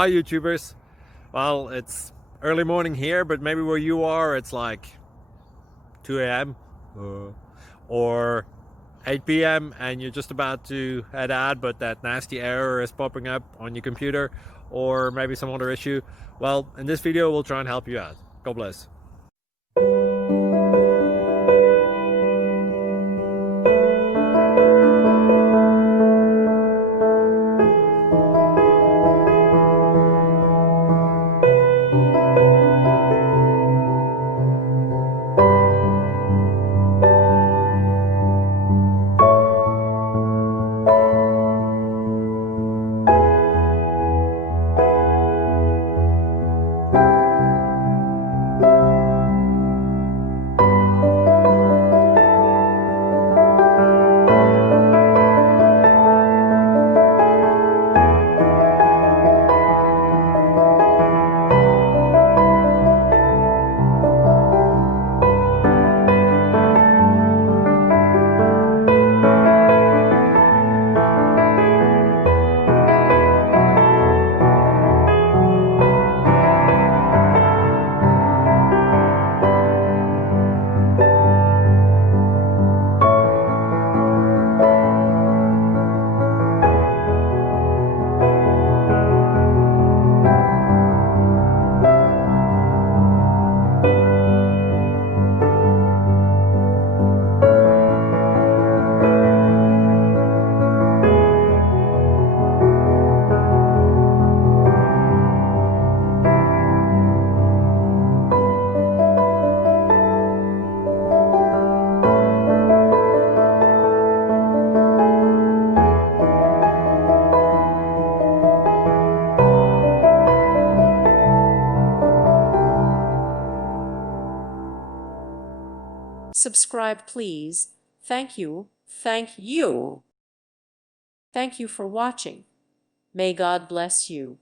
Hi YouTubers. Well, it's early morning here, but maybe where you are it's like 2 a.m. Or 8 p.m. and you're just about to head out, but that nasty error is popping up on your computer, or maybe some other issue. Well, in this video we'll try and help you out. God bless. Subscribe, please. Thank you. Thank you. Thank you for watching. May God bless you.